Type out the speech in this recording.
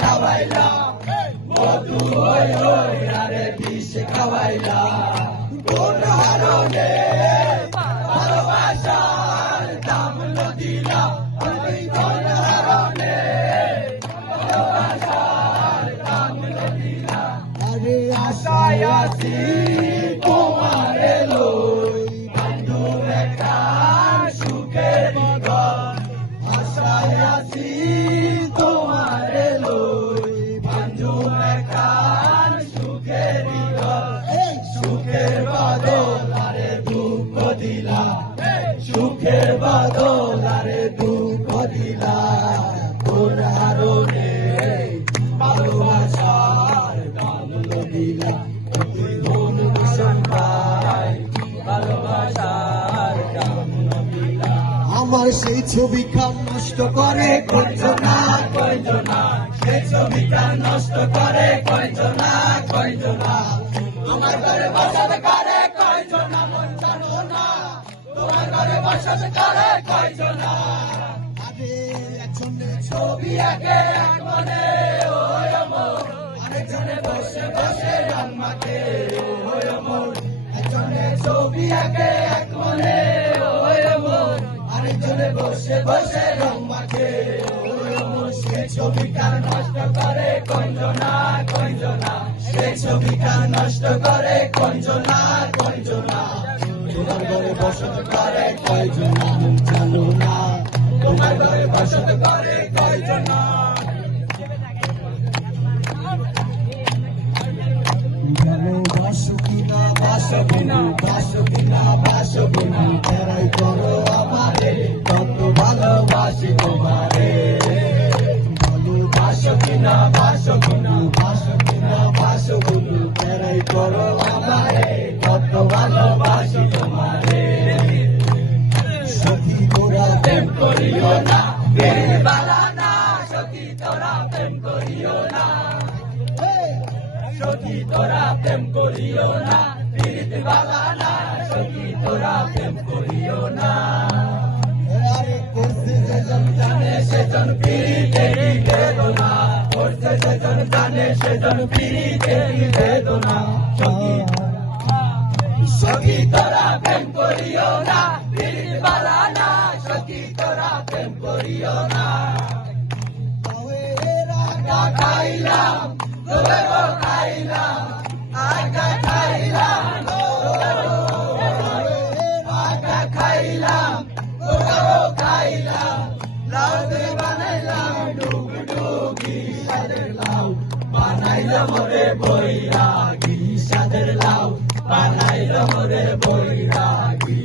খাওয়াইলাম মধু হই হই আরে বিষ খাওয়াইলাম কোন হারণে ভালোবাসার দাম দিলাম আমি কোন হারণে ভালোবাসার দাম দিলাম আরে আশায় আছি তোমার লই বন্ধু একটা সুখের ঘর আশায় আছি তোমার লই বন্ধু একটা সুখের ঘর সুখের বদল আরে দুঃখ দিলা সুখের বদল আরে দুঃখ দিলা কোন হারণে ভালোবাসার দাম দিলা তুই মন ভীষণ পাই ভালোবাসার দাম দিলা আমার সেই ছবিখান নষ্ট করে কয়জনা কয়জনা সেই ছবিখান নষ্ট করে কয়জনা কয়জনা তোমার ঘরে বসত করে কয়জনা মন জানো না তোমার ঘরে বসত করে কয়জনা আরে একজনে ছবি আঁকে এক মনে ওই অমর আরেকজনে বসে বসে রং মাখে ওই অমর একজনে ছবি আঁকে এক মনে ওই অমর আরেকজনে বসে বসে রং মাখে ওই অমর সে ছবিটা নষ্ট করে কয়জনা কয়জনা সে ছবিটা নষ্ট করে কয়জনা কয়জনা তোমার ঘরে বসত করে কয়জনা জানো না তোমার ঘরে বসত করে কয়জনা বাসো কিনা তেরাই করো আমারে কত ভালোবাসি তোমারে বাসো কিনা তেরাই করো আমারে কত ভালোবাসি তোমারে সখী তোরা প্রেম করিও না বের বালা না সখী তোরা প্রেম করিও না সখী তোরা প্রেম করিও না পীড়িত বালা না সখী তোরা প্রেম করিও না করছে যেজন জানে সেজন পীড়িতে বেদনা করছে যেজন জানে সেজন পীড়িতে বেদনা সখী তোরা প্রেম করিও না পীড়িত বালা না সখী তোরা প্রেম করিও না খাইলাম খাইলাম আগা খাইলাম আগা খাইলাম খাইলাম লাউ দিয়ে বানাইলাম ডুগডুগি সাদের লাউ বানাইলাম রে বৈরাগী সাদের লাউ বানাইলাম রে বৈরাগী